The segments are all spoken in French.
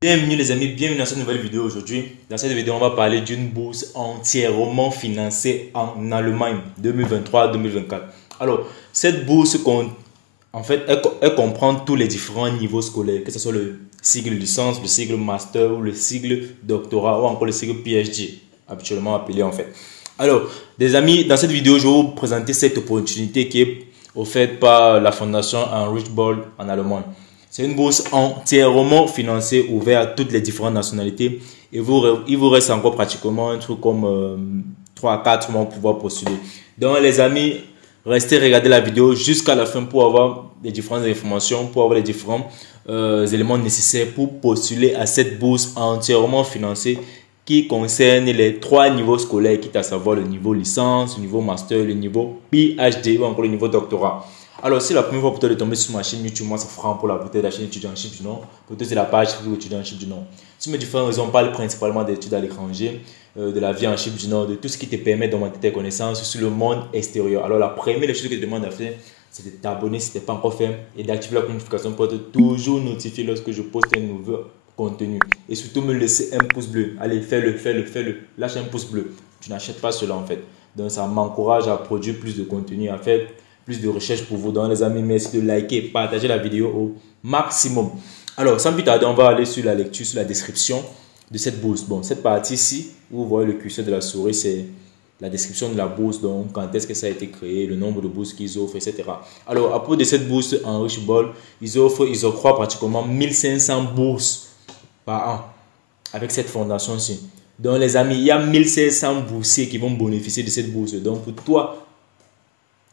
Bienvenue les amis, bienvenue dans cette nouvelle vidéo aujourd'hui. Dans cette vidéo, on va parler d'une bourse entièrement financée en Allemagne 2023-2024. Alors, cette bourse, en fait, elle comprend tous les différents niveaux scolaires, que ce soit le cycle licence, le cycle master, ou le cycle doctorat, ou encore le cycle PhD, habituellement appelé en fait. Alors, les amis, dans cette vidéo, je vais vous présenter cette opportunité qui est offerte par la fondation Heinrich Böll en Allemagne. C'est une bourse entièrement financée, ouverte à toutes les différentes nationalités. Et il vous reste encore pratiquement un truc comme 3 à 4 mois pour pouvoir postuler. Donc les amis, restez regarder la vidéo jusqu'à la fin pour avoir les différentes informations, pour avoir les différents éléments nécessaires pour postuler à cette bourse entièrement financée qui concerne les 3 niveaux scolaires, quitte à savoir le niveau licence, le niveau master, le niveau PhD ou encore le niveau doctorat. Alors, si la première fois pour toi de tomber sur ma chaîne YouTube, moi, ça fera pour la beauté de la chaîne étudiantship du Nord. Pour toi, c'est la page Facebook étudiantship du Nord. Sur mes différentes raisons, on parle principalement d'études à l'étranger, de la vie en Chip du Nord, de tout ce qui te permet d'augmenter tes connaissances sur le monde extérieur. Alors, la première chose que je te demande à faire, c'est de t'abonner si ce n'est pas encore fait et d'activer la notification pour être toujours notifié lorsque je poste un nouveau contenu. Et surtout, me laisser un pouce bleu. Allez, fais-le. Lâche un pouce bleu. Tu n'achètes pas cela en fait. Donc, ça m'encourage à produire plus de contenu, à faire plus de recherches pour vous. Donc les amis, merci de liker, partager la vidéo au maximum. Alors sans plus tarder, on va aller sur la lecture, sur la description de cette bourse. Bon, cette partie-ci, où vous voyez le curseur de la souris, c'est la description de la bourse, donc quand est-ce que ça a été créé, le nombre de bourses qu'ils offrent, etc. Alors à propos de cette bourse Heinrich Böll, ils offrent, ils octroient pratiquement 1500 bourses par an avec cette fondation-ci. Donc les amis, il y a 1500 boursiers qui vont bénéficier de cette bourse. Donc pour toi,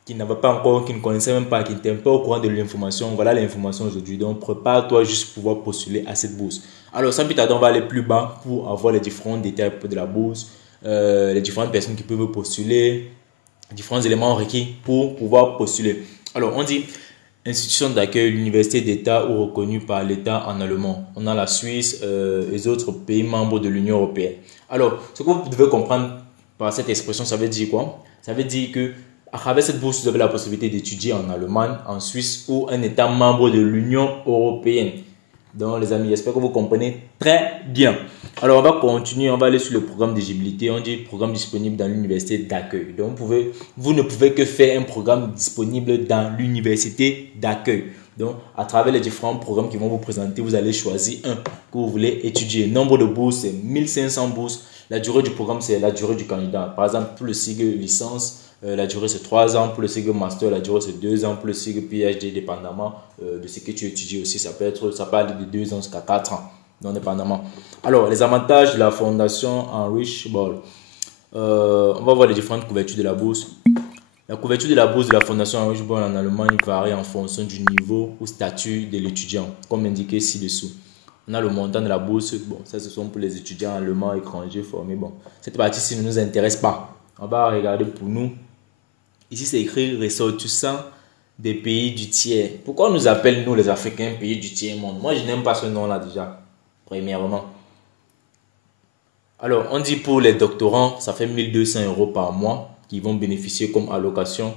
qui n'avait pas encore, qui ne connaissait même pas, qui n'était pas au courant de l'information. Voilà l'information aujourd'hui. Donc, prépare-toi juste pour pouvoir postuler à cette bourse. Alors, sans plus tarder, on va aller plus bas pour avoir les différents détails de la bourse, les différentes personnes qui peuvent postuler, différents éléments requis pour pouvoir postuler. Alors, on dit institution d'accueil, l'université d'État ou reconnue par l'État en allemand. On a la Suisse et les autres pays membres de l'Union européenne. Alors, ce que vous devez comprendre par cette expression, ça veut dire quoi? Ça veut dire que à travers cette bourse, vous avez la possibilité d'étudier en Allemagne, en Suisse ou un État membre de l'Union européenne. Donc les amis, j'espère que vous comprenez très bien. Alors on va continuer, on va aller sur le programme d'éligibilité. On dit programme disponible dans l'université d'accueil. Donc vous ne pouvez que faire un programme disponible dans l'université d'accueil. Donc à travers les différents programmes qui vont vous présenter, vous allez choisir un que vous voulez étudier. Nombre de bourses, c'est 1500 bourses. La durée du programme, c'est la durée du candidat. Par exemple, pour le cycle licence, la durée c'est 3 ans. Pour le cycle master, la durée c'est 2 ans. Pour le cycle PhD, dépendamment de ce que tu étudies aussi, ça peut aller de 2 ans jusqu'à 4 ans, non dépendamment. Alors, les avantages de la fondation Heinrich Böll. On va voir les différentes couvertures de la bourse. La couverture de la bourse de la fondation Heinrich Böll en Allemagne varie en fonction du niveau ou statut de l'étudiant, comme indiqué ci-dessous. On a le montant de la bourse. Bon, ça, ce sont pour les étudiants allemands étrangers formés. Bon, cette partie-ci ne nous intéresse pas. On va regarder pour nous. Ici, c'est écrit ressortissants des pays du tiers. Pourquoi on nous appelle, nous, les Africains, pays du tiers monde? Moi, je n'aime pas ce nom-là déjà, premièrement. Alors, on dit pour les doctorants, ça fait 1200 € par mois qui vont bénéficier comme allocation.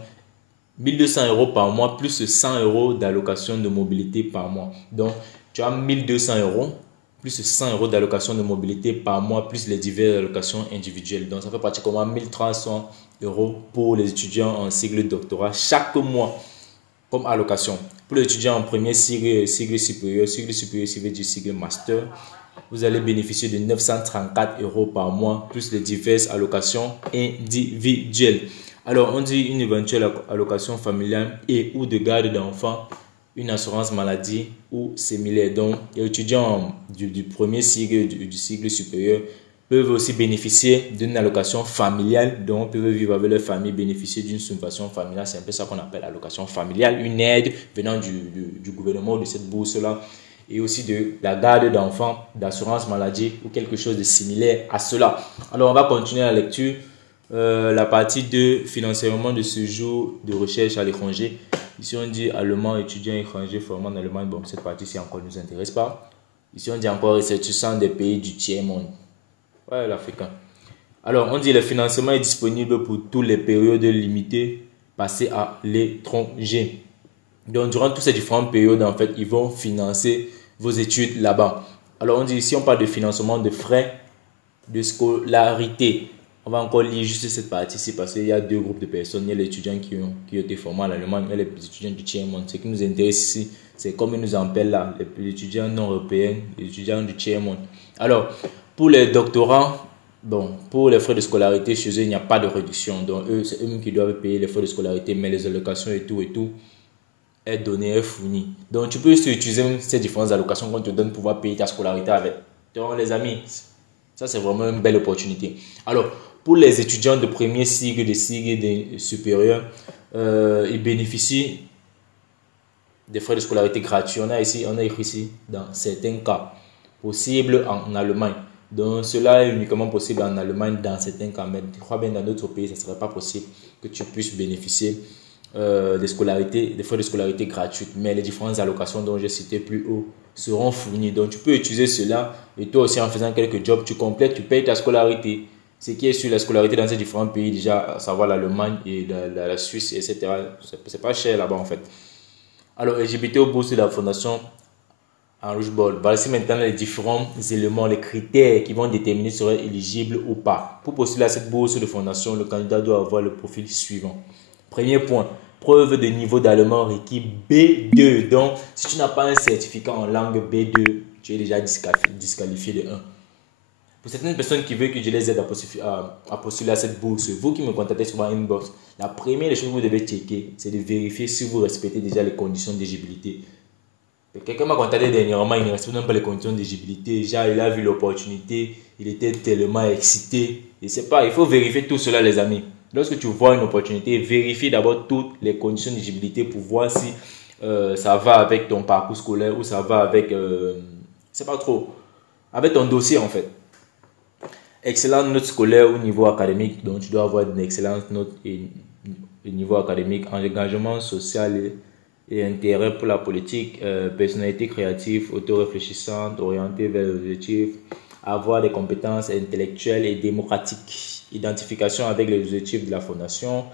1200 € par mois plus 100 € d'allocation de mobilité par mois. Donc, tu as 1200 € plus 100 € d'allocation de mobilité par mois plus les diverses allocations individuelles. Donc, ça fait pratiquement 1300 € pour les étudiants en cycle doctorat chaque mois comme allocation. Pour les étudiants en premier cycle supérieur, ça veut dire cycle master, vous allez bénéficier de 934 € par mois plus les diverses allocations individuelles. Alors, on dit une éventuelle allocation familiale et ou de garde d'enfants, une assurance maladie ou similaire. Donc, les étudiants du premier cycle, du cycle supérieur, peuvent aussi bénéficier d'une allocation familiale. Donc, peuvent vivre avec leur famille, bénéficier d'une subvention familiale. C'est un peu ça qu'on appelle allocation familiale, une aide venant du gouvernement de cette bourse-là. Et aussi de la garde d'enfants, d'assurance maladie ou quelque chose de similaire à cela. Alors, on va continuer la lecture. La partie de financement de séjour de recherche à l'étranger. Ici, on dit allemand, étudiant étranger formant en Allemagne. Bon, cette partie-ci encore ne nous intéresse pas. Ici, on dit encore ressortissants des pays du tiers-monde. Ouais, l'Africain. Alors, on dit le financement est disponible pour toutes les périodes limitées passées à l'étranger. Donc, durant toutes ces différentes périodes, en fait, ils vont financer vos études là-bas. Alors on dit ici, on parle de financement de frais de scolarité. On va encore lire juste cette partie-ci parce qu'il y a deux groupes de personnes. Il y a les étudiants qui ont été formés en Allemagne et les étudiants du tiers-monde. Ce qui nous intéresse ici, c'est comme ils nous appellent là, les étudiants non européens, les étudiants du tiers-monde. Alors, pour les doctorants, bon, pour les frais de scolarité, chez eux, il n'y a pas de réduction. Donc, eux, c'est eux qui doivent payer les frais de scolarité, mais les allocations et tout est donné, est fourni. Donc, tu peux utiliser ces différentes allocations qu'on te donne pour pouvoir payer ta scolarité avec. Donc, les amis, ça, c'est vraiment une belle opportunité. Alors, pour les étudiants de premier cycle, de cycle et de supérieur, ils bénéficient des frais de scolarité gratuits. On a écrit ici, dans certains cas, possible en Allemagne. Donc, cela est uniquement possible en Allemagne dans certains cas. Mais je crois bien dans d'autres pays, ce ne serait pas possible que tu puisses bénéficier des frais de scolarité gratuites. Mais les différentes allocations dont j'ai cité plus haut seront fournies. Donc, tu peux utiliser cela et toi aussi en faisant quelques jobs, tu complètes, tu payes ta scolarité. Ce qui est sur la scolarité dans ces différents pays, déjà, à savoir l'Allemagne et la Suisse, etc. C'est pas cher là-bas en fait. Alors, LGBT au bourse de la fondation en rouge bord. Voici maintenant les différents éléments, les critères qui vont déterminer si tu serais éligible ou pas. Pour postuler à cette bourse de fondation, le candidat doit avoir le profil suivant. Premier point, preuve de niveau d'allemand requis B2. Donc, si tu n'as pas un certificat en langue B2, tu es déjà disqualifié de 1. Pour certaines personnes qui veulent que je les aide à postuler à cette bourse, vous qui me contactez sur ma inbox, la première des choses que vous devez checker, c'est de vérifier si vous respectez déjà les conditions d'éligibilité. Quelqu'un m'a contacté dernièrement, il ne respecte même pas les conditions d'éligibilité. Genre, il a vu l'opportunité, il était tellement excité. Et c'est pas, il faut vérifier tout cela, les amis. Lorsque tu vois une opportunité, vérifie d'abord toutes les conditions d'éligibilité pour voir si ça va avec ton parcours scolaire ou ça va avec, c'est pas trop, avec ton dossier en fait. Excellente note scolaire au niveau académique, donc tu dois avoir une excellente note au niveau académique, engagement social et intérêt pour la politique, personnalité créative, auto-réfléchissante, orientée vers les objectifs, avoir des compétences intellectuelles et démocratiques, identification avec les objectifs de la fondation,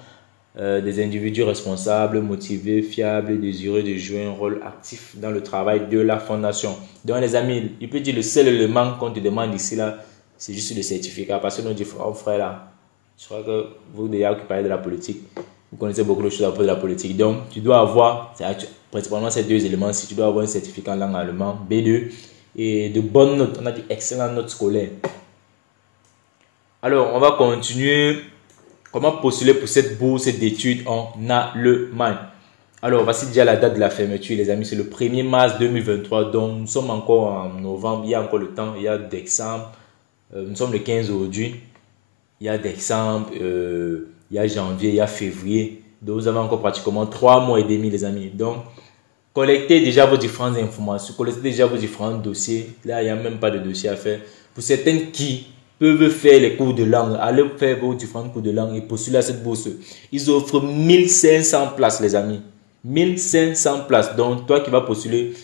des individus responsables, motivés, fiables, désireux de jouer un rôle actif dans le travail de la fondation. Donc les amis, il peut dire le seul élément qu'on te demande ici là, c'est juste le certificat. Parce que nos différents frères là, je crois que vous déjà qui parlez de la politique, vous connaissez beaucoup de choses à propos de la politique. Donc tu dois avoir, principalement ces deux éléments, si tu dois avoir un certificat en langue allemande, B2, et de bonnes notes, on a dit excellentes notes scolaires. Alors on va continuer. Comment postuler pour cette bourse d'études en Allemagne? Alors, voici déjà la date de la fermeture, les amis. C'est le 1er mars 2023. Donc, nous sommes encore en novembre. Il y a encore le temps. Il y a décembre. Nous sommes le 15 aujourd'hui. Il y a décembre. Il y a janvier. Il y a février. Donc, vous avez encore pratiquement 3 mois et demi, les amis. Donc, collectez déjà vos différentes informations. Collectez déjà vos différents dossiers. Là, il n'y a même pas de dossier à faire. Pour certaines qui peuvent faire les cours de langue, allez faire vos différents cours de langue et postuler à cette bourse. Ils offrent 1500 places, les amis. 1500 places. Donc, toi qui vas postuler,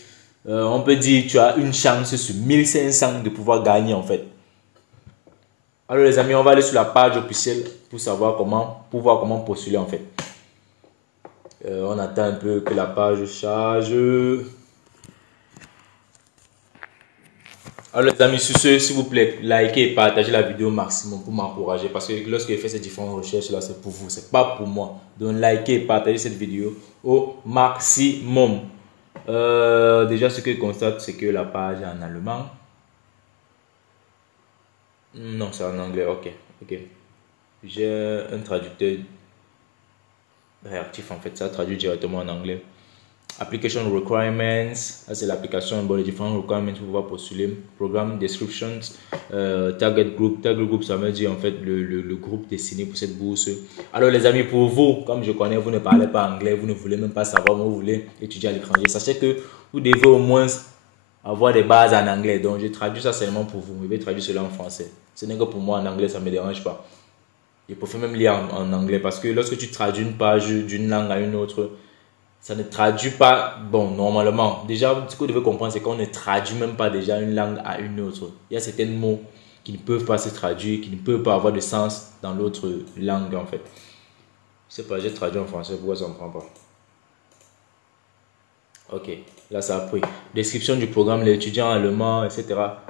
on peut dire tu as une chance sur 1500 de pouvoir gagner en fait. Alors les amis, on va aller sur la page officielle pour savoir voir comment postuler en fait. On attend un peu que la page charge. Alors les amis, sur ce, s'il vous plaît, likez et partagez la vidéo au maximum pour m'encourager. Parce que lorsque je fais ces différentes recherches là, c'est pour vous, c'est pas pour moi. Donc likez et partagez cette vidéo au maximum. Déjà ce que je constate, c'est que la page est en allemand. Non, c'est en anglais, ok. J'ai un traducteur réactif en fait, ça traduit directement en anglais. Application requirements, ça c'est l'application, bon, les différents requirements pour pouvoir postuler. Programme descriptions, target group, ça veut dire en fait le groupe destiné pour cette bourse. Alors les amis, pour vous, comme je connais, vous ne parlez pas anglais, vous ne voulez même pas savoir, vous voulez étudier à l'étranger, sachez que vous devez au moins avoir des bases en anglais. Donc je traduis ça seulement pour vous, je vais traduire cela en français. Ce n'est que pour moi en anglais, ça ne me dérange pas. Je préfère même lire en anglais parce que lorsque tu traduis une page d'une langue à une autre, ça ne traduit pas, bon, normalement. Déjà, ce que vous devez comprendre, c'est qu'on ne traduit même pas déjà une langue à une autre. Il y a certains mots qui ne peuvent pas se traduire, qui ne peuvent pas avoir de sens dans l'autre langue, en fait. Je sais pas, j'ai traduit en français, pourquoi ça ne me prend pas? Ok, là ça a pris. Description du programme, l'étudiant allemand, etc.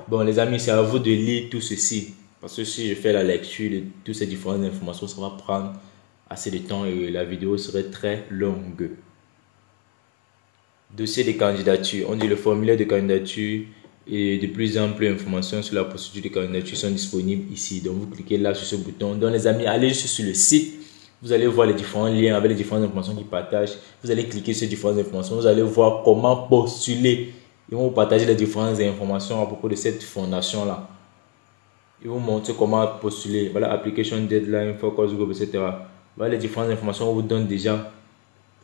Bon les amis, c'est à vous de lire tout ceci. Parce que si je fais la lecture de toutes ces différentes informations, ça va prendre assez de temps et la vidéo serait très longue. Dossier de candidature. On dit le formulaire de candidature et de plus amples informations sur la procédure de candidature sont disponibles ici. Donc vous cliquez là sur ce bouton. Donc les amis, allez juste sur le site. Vous allez voir les différents liens avec les différentes informations qu'ils partagent. Vous allez cliquer sur différentes informations. Vous allez voir comment postuler. Ils vont vous partager les différentes informations à propos de cette fondation-là. Ils vont vous montrer comment postuler. Voilà, application deadline, focus group, etc. Voilà les différentes informations qu'on vous donne déjà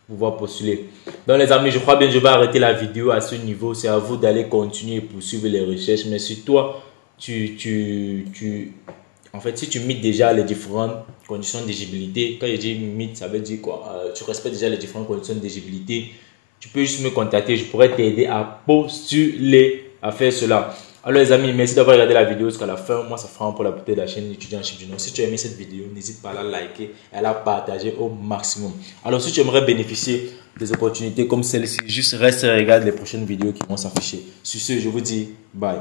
pour pouvoir postuler. Donc les amis, je crois bien que je vais arrêter la vidéo à ce niveau. C'est à vous d'aller continuer et poursuivre les recherches. Mais si toi, en fait, si tu mites déjà les différentes conditions d'éligibilité, quand je dis mite, ça veut dire quoi? Tu respectes déjà les différentes conditions d'éligibilité. Tu peux juste me contacter, je pourrais t'aider à postuler, à faire cela. Alors les amis, merci d'avoir regardé la vidéo jusqu'à la fin. Moi, ça fera pour la beauté de la chaîne Étudiantship du Nord. Si tu as aimé cette vidéo, n'hésite pas à la liker et à la partager au maximum. Alors si tu aimerais bénéficier des opportunités comme celle-ci, juste reste et regarde les prochaines vidéos qui vont s'afficher. Sur ce, je vous dis bye.